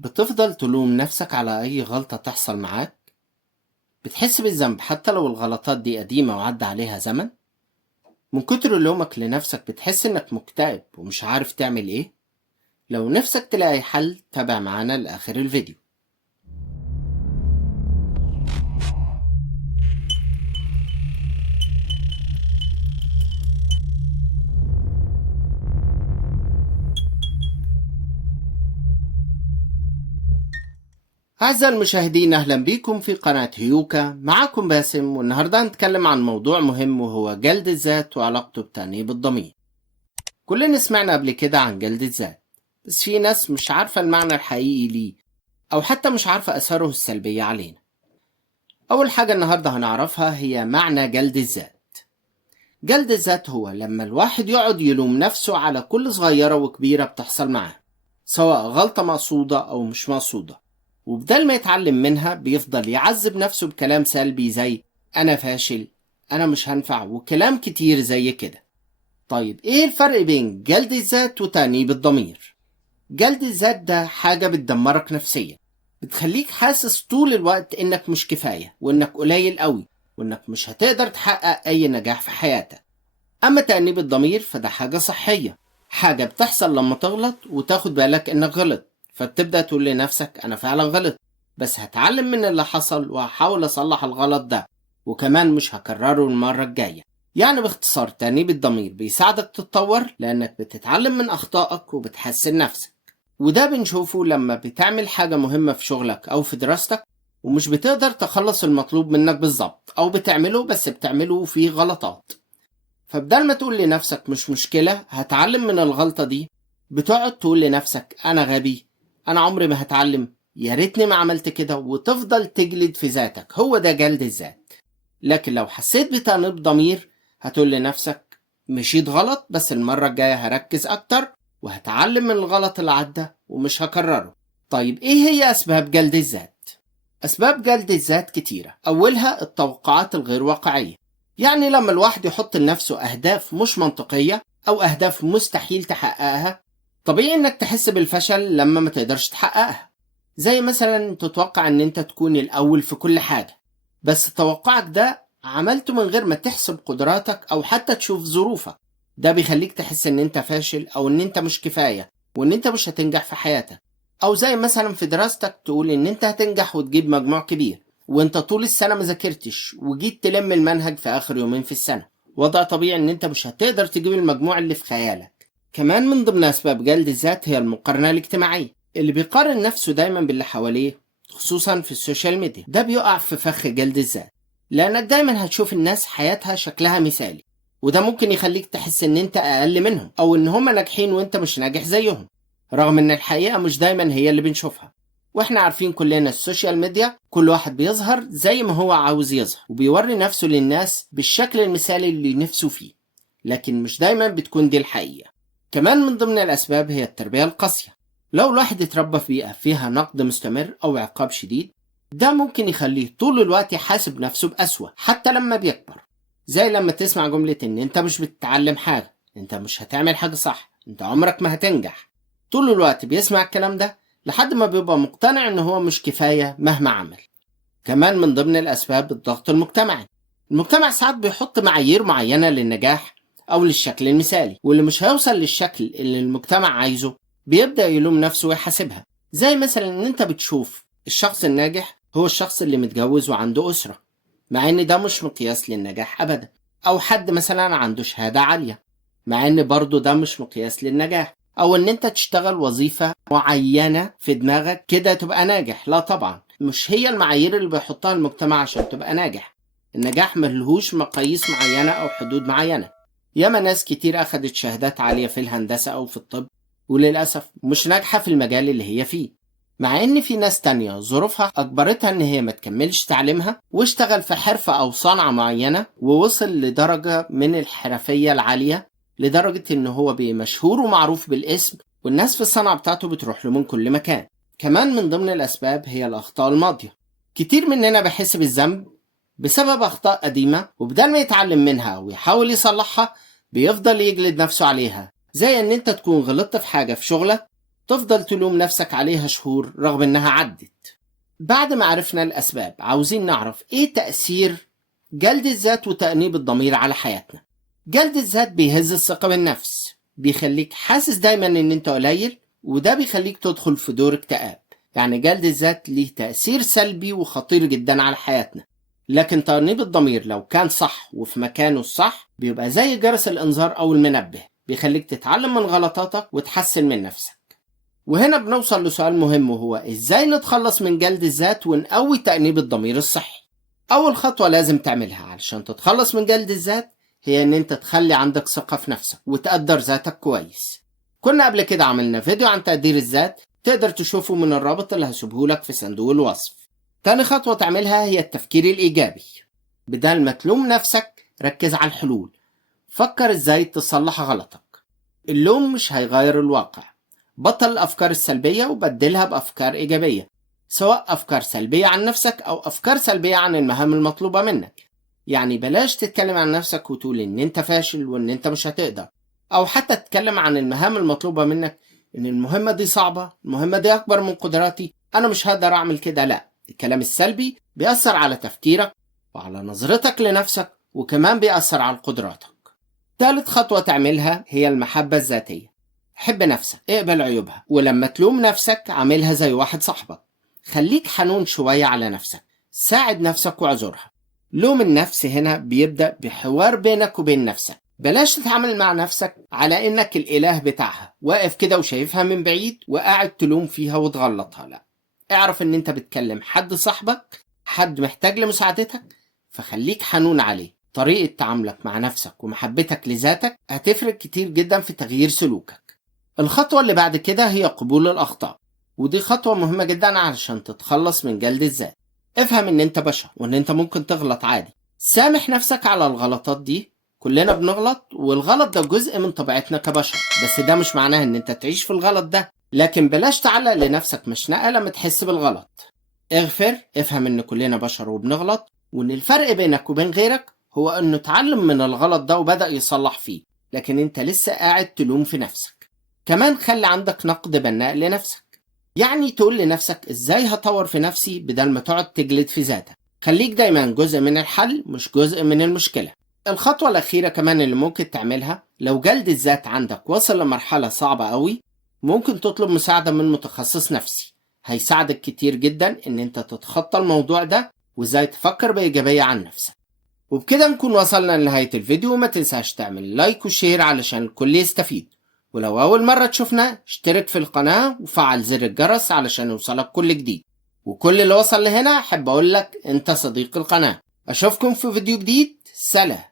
بتفضل تلوم نفسك على أي غلطة تحصل معاك؟ بتحس بالذنب حتى لو الغلطات دي قديمة وعدى عليها زمن؟ من كتر لومك لنفسك بتحس إنك مكتئب ومش عارف تعمل إيه؟ لو نفسك تلاقي حل تابع معانا لآخر الفيديو. أعزائي المشاهدين، أهلا بيكم في قناة هيوكا. معاكم باسم، والنهاردة هنتكلم عن موضوع مهم وهو جلد الذات وعلاقته بتأنيب الضمير. كلنا سمعنا قبل كده عن جلد الذات، بس في ناس مش عارفة المعنى الحقيقي ليه أو حتى مش عارفة أثاره السلبية علينا. أول حاجة النهاردة هنعرفها هي معنى جلد الذات. جلد الذات هو لما الواحد يقعد يلوم نفسه على كل صغيرة وكبيرة بتحصل معاه، سواء غلطة مقصودة أو مش مقصودة، وبدل ما يتعلم منها بيفضل يعذب نفسه بكلام سلبي زي أنا فاشل، أنا مش هنفع، وكلام كتير زي كده. طيب إيه الفرق بين جلد الذات وتأنيب الضمير؟ جلد الذات ده حاجة بتدمرك نفسيا، بتخليك حاسس طول الوقت إنك مش كفاية وإنك قليل قوي وإنك مش هتقدر تحقق أي نجاح في حياتك. أما تأنيب الضمير فده حاجة صحية، حاجة بتحصل لما تغلط وتاخد بالك إنك غلط، فبتبدأ تقول لنفسك أنا فعلا غلط، بس هتعلم من اللي حصل وهحاول أصلح الغلط ده، وكمان مش هكرره المرة الجاية. يعني باختصار تأنيب الضمير بيساعدك تتطور لأنك بتتعلم من أخطائك وبتحسن نفسك. وده بنشوفه لما بتعمل حاجة مهمة في شغلك أو في دراستك ومش بتقدر تخلص المطلوب منك بالظبط، أو بتعمله بس بتعمله فيه غلطات، فبدل ما تقول لنفسك مش مشكلة هتعلم من الغلطة دي، بتقعد تقول لنفسك أنا غبي، أنا عمري ما هتعلم، يا ريتني ما عملت كده، وتفضل تجلد في ذاتك. هو ده جلد الذات. لكن لو حسيت بتأنيب ضمير هتقول لنفسك مشيت غلط، بس المرة الجاية هركز أكتر وهتعلم من الغلط اللي عدى ومش هكرره. طيب إيه هي أسباب جلد الذات؟ أسباب جلد الذات كتيرة، أولها التوقعات الغير واقعية. يعني لما الواحد يحط لنفسه أهداف مش منطقية أو أهداف مستحيل تحققها، طبيعي إنك تحس بالفشل لما ما تقدرش تحققها. زي مثلا تتوقع إن أنت تكون الأول في كل حاجة، بس توقعك ده عملته من غير ما تحسب قدراتك أو حتى تشوف ظروفك. ده بيخليك تحس إن أنت فاشل أو إن أنت مش كفاية وإن أنت مش هتنجح في حياتك. أو زي مثلا في دراستك تقول إن أنت هتنجح وتجيب مجموع كبير وانت طول السنة ما ذاكرتش وجيت تلم المنهج في آخر يومين في السنة. وضع طبيعي ان انت مش هتقدر تجيب المجموع اللي في خيالك. كمان من ضمن اسباب جلد الذات هي المقارنة الاجتماعية. اللي بيقارن نفسه دايما باللي حواليه خصوصا في السوشيال ميديا ده بيقع في فخ جلد الذات، لانك دايما هتشوف الناس حياتها شكلها مثالي، وده ممكن يخليك تحس ان انت اقل منهم او ان هم ناجحين وانت مش ناجح زيهم، رغم ان الحقيقة مش دايما هي اللي بنشوفها. واحنا عارفين كلنا السوشيال ميديا كل واحد بيظهر زي ما هو عاوز يظهر وبيوري نفسه للناس بالشكل المثالي اللي نفسه فيه، لكن مش دايما بتكون دي الحقيقة. كمان من ضمن الأسباب هي التربية القاسية. لو الواحد اتربى في بيئة فيها نقد مستمر أو عقاب شديد، ده ممكن يخليه طول الوقت يحاسب نفسه بأسوأ حتى لما بيكبر. زي لما تسمع جملة إن أنت مش بتتعلم حاجة، أنت مش هتعمل حاجة صح، أنت عمرك ما هتنجح. طول الوقت بيسمع الكلام ده لحد ما بيبقى مقتنع إن هو مش كفاية مهما عمل. كمان من ضمن الأسباب الضغط المجتمعي. المجتمع ساعات بيحط معايير معينة للنجاح أو للشكل المثالي، واللي مش هيوصل للشكل اللي المجتمع عايزه بيبدأ يلوم نفسه ويحاسبها. زي مثلا إن أنت بتشوف الشخص الناجح هو الشخص اللي متجوز وعنده أسرة، مع إن ده مش مقياس للنجاح أبدا. أو حد مثلا عنده شهادة عالية، مع إن برضه ده مش مقياس للنجاح. أو إن أنت تشتغل وظيفة معينة في دماغك كده تبقى ناجح. لا طبعا، مش هي المعايير اللي بيحطها المجتمع عشان تبقى ناجح. النجاح ملهوش مقاييس معينة أو حدود معينة. ياما ناس كتير أخدت شهادات عالية في الهندسة أو في الطب وللأسف مش ناجحة في المجال اللي هي فيه، مع إن في ناس تانية ظروفها أجبرتها إن هي ما تكملش تعليمها واشتغل في حرفة أو صنعة معينة ووصل لدرجة من الحرفية العالية، لدرجة إن هو بقى مشهور ومعروف بالاسم والناس في الصنعة بتاعته بتروح له من كل مكان. كمان من ضمن الأسباب هي الأخطاء الماضية. كتير مننا بيحس بالذنب بسبب أخطاء قديمة، وبدل ما يتعلم منها ويحاول يصلحها بيفضل يجلد نفسه عليها. زي إن أنت تكون غلطت في حاجة في شغلك تفضل تلوم نفسك عليها شهور رغم انها عدت. بعد ما عرفنا الأسباب، عاوزين نعرف ايه تأثير جلد الذات وتأنيب الضمير على حياتنا. جلد الذات بيهز الثقة بالنفس، بيخليك حاسس دايما ان انت قليل، وده بيخليك تدخل في دور اكتئاب. يعني جلد الذات ليه تأثير سلبي وخطير جدا على حياتنا. لكن تأنيب الضمير لو كان صح وفي مكانه الصح بيبقى زي جرس الإنذار أو المنبه، بيخليك تتعلم من غلطاتك وتحسن من نفسك. وهنا بنوصل لسؤال مهم، وهو إزاي نتخلص من جلد الذات ونقوي تأنيب الضمير الصحي. أول خطوة لازم تعملها علشان تتخلص من جلد الذات هي إن أنت تخلي عندك ثقة في نفسك وتقدر ذاتك كويس. كنا قبل كده عملنا فيديو عن تقدير الذات، تقدر تشوفه من الرابط اللي هسيبهولك في صندوق الوصف. تاني خطوة تعملها هي التفكير الإيجابي. بدل ما تلوم نفسك ركز على الحلول. فكر إزاي تصلح غلطك. اللوم مش هيغير الواقع. بطل الأفكار السلبية وبدلها بأفكار إيجابية، سواء أفكار سلبية عن نفسك أو أفكار سلبية عن المهام المطلوبة منك. يعني بلاش تتكلم عن نفسك وتقول إن أنت فاشل وإن أنت مش هتقدر، أو حتى تتكلم عن المهام المطلوبة منك إن المهمة دي صعبة، المهمة دي أكبر من قدراتي، أنا مش هقدر أعمل كده. لا، الكلام السلبي بيأثر على تفكيرك وعلى نظرتك لنفسك، وكمان بيأثر على قدراتك. ثالث خطوة تعملها هي المحبة الذاتية. حب نفسك، اقبل عيوبها، ولما تلوم نفسك عاملها زي واحد صاحبك. خليك حنون شوية على نفسك، ساعد نفسك واعذرها. لوم النفس هنا بيبدأ بحوار بينك وبين نفسك. بلاش تتعامل مع نفسك على انك الاله بتاعها، واقف كده وشايفها من بعيد وقاعد تلوم فيها وتغلطها. لا، اعرف ان انت بتكلم حد صاحبك، حد محتاج لمساعدتك، فخليك حنون عليه. طريقة تعاملك مع نفسك ومحبتك لذاتك هتفرق كتير جدا في تغيير سلوكك. الخطوة اللي بعد كده هي قبول الأخطاء، ودي خطوة مهمة جدا علشان تتخلص من جلد الذات. افهم ان انت بشر وان انت ممكن تغلط عادي. سامح نفسك على الغلطات دي، كلنا بنغلط والغلط ده جزء من طبيعتنا كبشر، بس ده مش معناه ان انت تعيش في الغلط ده. لكن بلاش تعلق لنفسك مشنقة لما تحس بالغلط. اغفر، افهم ان كلنا بشر وبنغلط، وان الفرق بينك وبين غيرك هو انه اتعلم من الغلط ده وبدأ يصلح فيه، لكن انت لسه قاعد تلوم في نفسك. كمان خلي عندك نقد بناء لنفسك، يعني تقول لنفسك ازاي هطور في نفسي بدل ما تقعد تجلد في ذاتك. خليك دايما جزء من الحل مش جزء من المشكلة. الخطوة الأخيرة كمان اللي ممكن تعملها، لو جلد الذات عندك وصل لمرحلة صعبة قوي، ممكن تطلب مساعدة من متخصص نفسي. هيساعدك كتير جدا ان انت تتخطى الموضوع ده وازاي تفكر بإيجابية عن نفسك. وبكده نكون وصلنا لنهاية الفيديو. ما تنساش تعمل لايك وشير علشان الكل يستفيد، ولو أول مرة تشوفنا اشترك في القناة وفعل زر الجرس علشان يوصلك كل جديد. وكل اللي وصل لهنا أحب أقول لك أنت صديق القناة. أشوفكم في فيديو جديد. سلام.